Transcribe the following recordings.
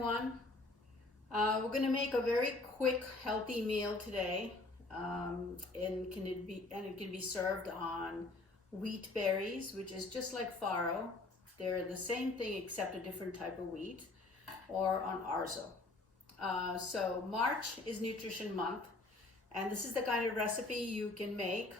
everyone. We're going to make a very quick, healthy meal today, and it can be served on Wheatberries, which is just like farro. They're the same thing except a different type of wheat, or on orzo. So March is Nutrition Month, and this is the kind of recipe you can make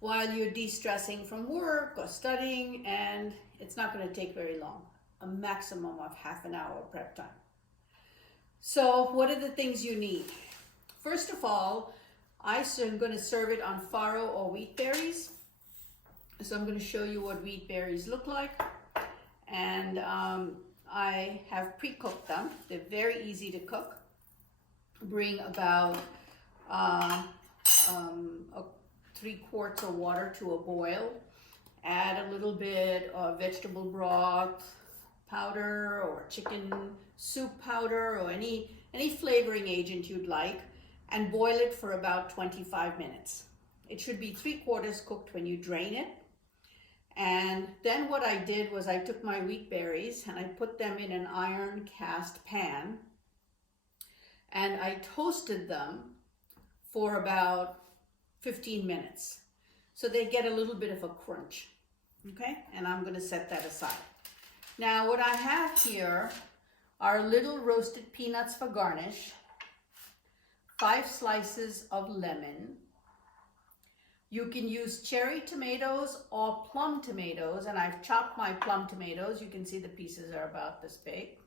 while you're de-stressing from work or studying, and it's not going to take very long, a maximum of half an hour prep time. So what are the things you need? First of all, I'm going to serve it on farro or Wheatberries. So I'm going to show you what Wheatberries look like, and I have pre-cooked them. They're very easy to cook. Bring about 3 quarts of water to a boil. Add a little bit of vegetable broth powder or chicken soup powder or any flavoring agent you'd like, and boil it for about 25 minutes. It should be 3/4 cooked when you drain it. And then what I did was I took my Wheatberries and I put them in an iron cast pan, and I toasted them for about 15 minutes. So they get a little bit of a crunch, okay? And I'm gonna set that aside. Now what I have here are little roasted peanuts for garnish, 5 slices of lemon. You can use cherry tomatoes or plum tomatoes, and I've chopped my plum tomatoes. You can see the pieces are about this big.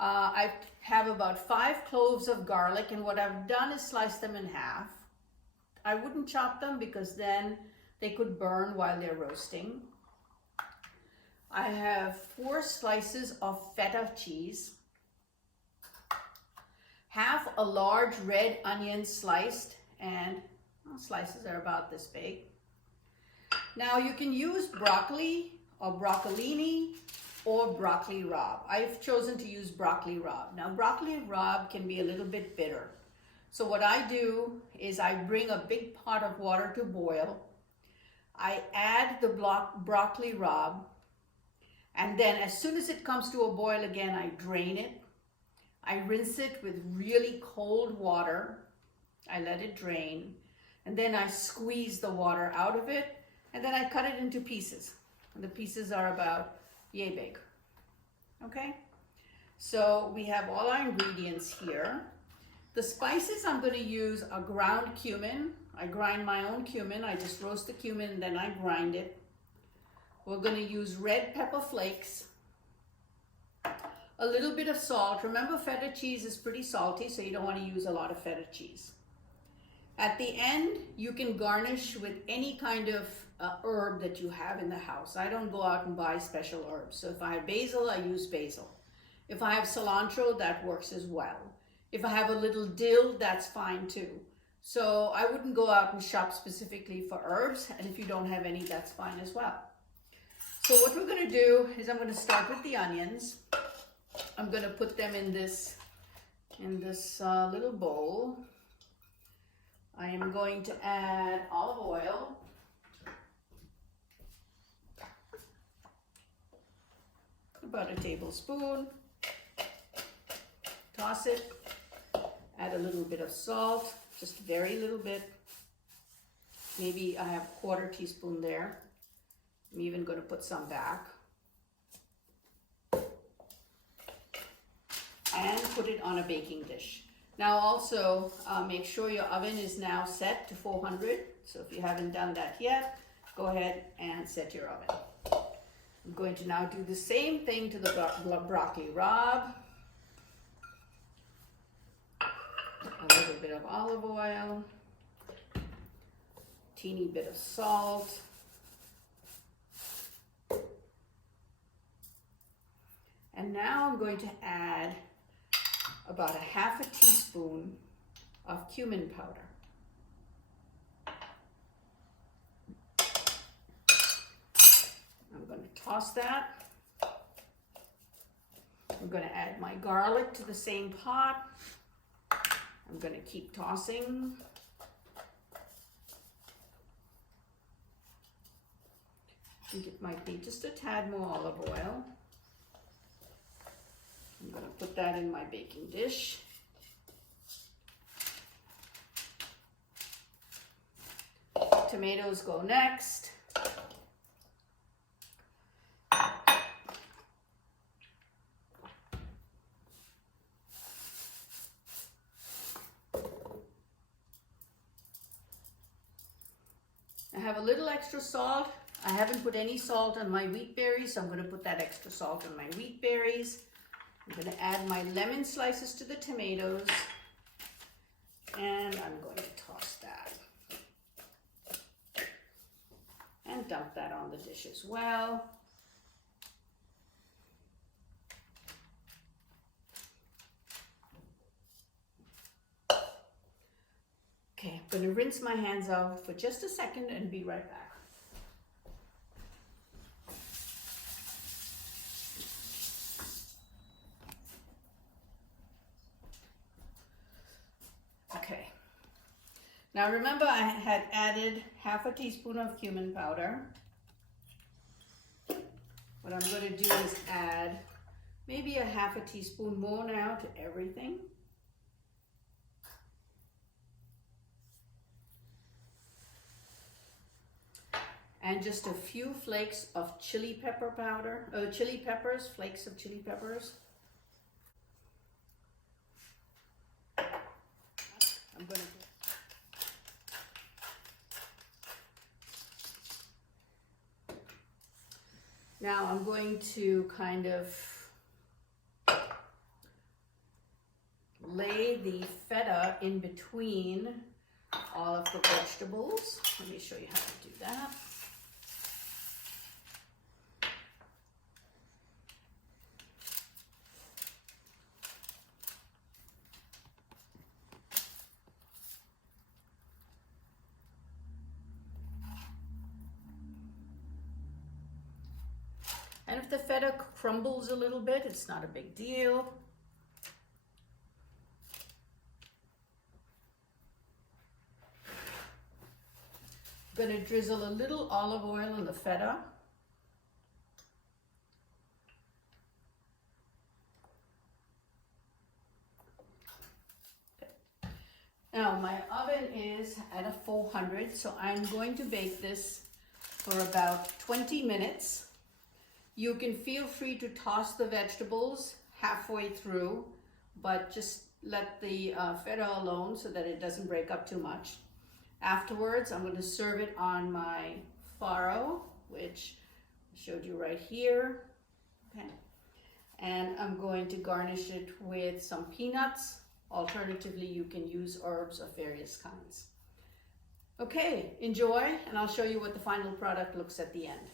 I have about 5 cloves of garlic, and what I've done is slice them in half. I wouldn't chop them because then they could burn while they're roasting. I have 4 slices of feta cheese, half a large red onion sliced, and slices are about this big. Now you can use broccoli or broccolini or broccoli rabe. I've chosen to use broccoli rabe. Now broccoli rabe can be a little bit bitter. So what I do is I bring a big pot of water to boil. I add the broccoli rabe, and then as soon as it comes to a boil again, I drain it. I rinse it with really cold water. I let it drain, and then I squeeze the water out of it, and then I cut it into pieces. And the pieces are about yay big. Okay? So we have all our ingredients here. The spices, I'm going to use a ground cumin. I grind my own cumin. I just roast the cumin and then I grind it. We're going to use red pepper flakes, a little bit of salt. Remember, feta cheese is pretty salty, so you don't want to use a lot of feta cheese. At the end, you can garnish with any kind of herb that you have in the house. I don't go out and buy special herbs. So if I have basil, I use basil. If I have cilantro, that works as well. If I have a little dill, that's fine too. So I wouldn't go out and shop specifically for herbs, and if you don't have any, that's fine as well. So what we're going to do is I'm going to start with the onions. I'm going to put them in this little bowl. I am going to add olive oil. About a tablespoon. Toss it. Add a little bit of salt, just very little bit. Maybe I have a 1/4 teaspoon there. I'm even going to put some back. And put it on a baking dish. Now also make sure your oven is now set to 400. So if you haven't done that yet, go ahead and set your oven. I'm going to now do the same thing to the broccoli rabe. A little bit of olive oil, teeny bit of salt, and now I'm going to add about a 1/2 teaspoon of cumin powder. I'm going to toss that. I'm going to add my garlic to the same pot. I'm going to keep tossing. I think it might be just a tad more olive oil. I'm going to put that in my baking dish. Tomatoes go next. I have a little extra salt. I haven't put any salt on my wheat berries, so I'm going to put that extra salt on my wheat berries. I'm going to add my lemon slices to the tomatoes, and I'm going to toss that. And dump that on the dish as well. Okay, I'm going to rinse my hands out for just a second and be right back. Okay. Now remember, I had added half a teaspoon of cumin powder. What I'm going to do is add maybe a half a teaspoon more now to everything. And just a few flakes of chili pepper powder, chili peppers, flakes of chili peppers. I'm going to Now I'm going to kind of lay the feta in between all of the vegetables. Let me show you how to do that. And if the feta crumbles a little bit, it's not a big deal. I'm going to drizzle a little olive oil on the feta. Now my oven is at a 400, so I'm going to bake this for about 20 minutes. You can feel free to toss the vegetables halfway through, but just let the feta alone so that it doesn't break up too much. Afterwards, I'm going to serve it on my farro, which I showed you right here. Okay. And I'm going to garnish it with some peanuts. Alternatively, you can use herbs of various kinds. Okay, enjoy, and I'll show you what the final product looks at the end.